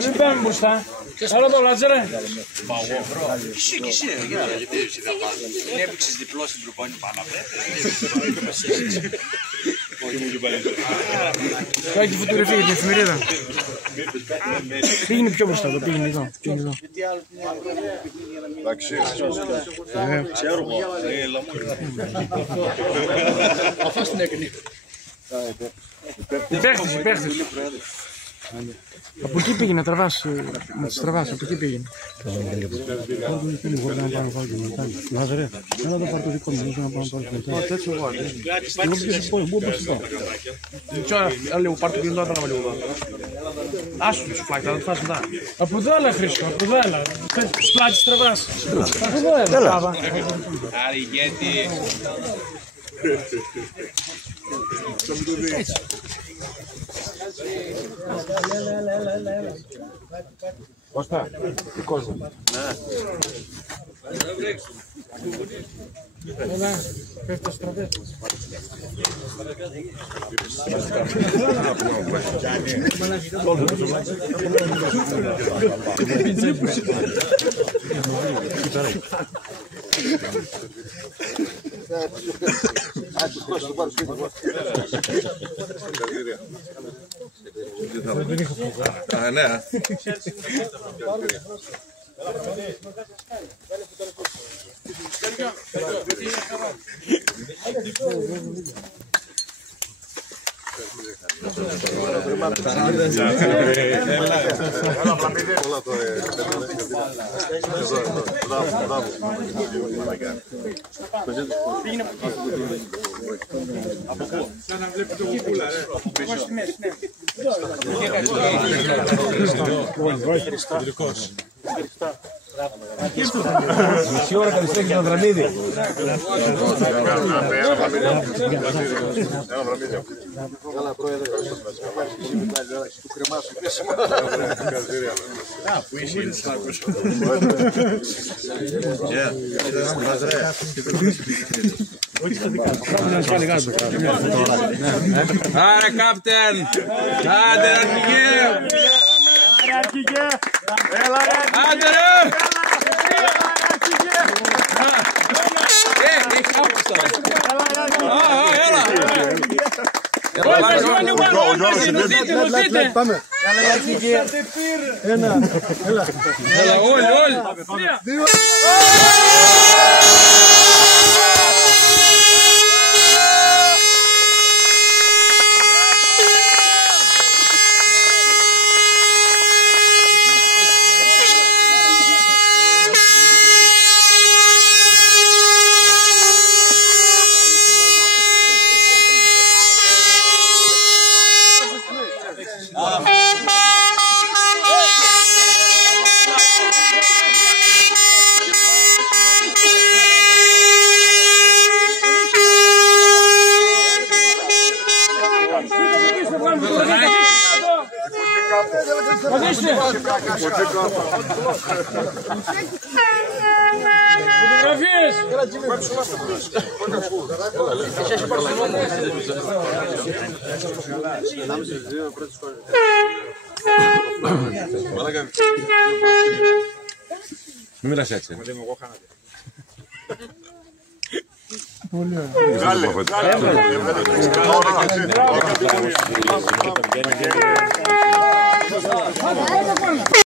Δεν μπαίνουμε μπροστά. Έλα το λάτζερε. Εσύ, είναι έπαιξες διπλό στην προπόνη πάνω απ' Το έχει φωτογραφία για την εφημερίδα. Πήγαινε πιο μπροστά, το πήγαινε εδώ. Εντάξει, ξέρουμε. Αφάς την έκανε. Οι παίχτες. Από εκεί πήγαινε να τραβάς, να τις τραβάς, από εκεί πήγαινε. Έλα εδώ πάρ' το δικό μου, να πάμε να λίγο πάρ' το κινητό, θα πάμε λίγο. Άσου το σουφλάκι, θα το φας μετά. Από εδώ έλα Χρήστο, από εδώ έλα. Στις πλάτες τραβάς. Από εδώ έλα. Άρη ηγέτη. Κώστα, δικός μου. Έλα, πέφτει το στραβέτ. Ναι. Μισή ώρα καθυστέρησε το δραμίδι. Καλά, πρόεδρε. Του κρεμάσου πέσημα. Πού είσαι, θα ακούσω. Άρα, κάπτεν! Άντε, αρχηγέ! Άντε, ρε! Έχει κάπως τώρα. Έλα! Έλα, όλοι! Φωτογραφίες! Μην μιλάς έτσι. Πολύ ωραία.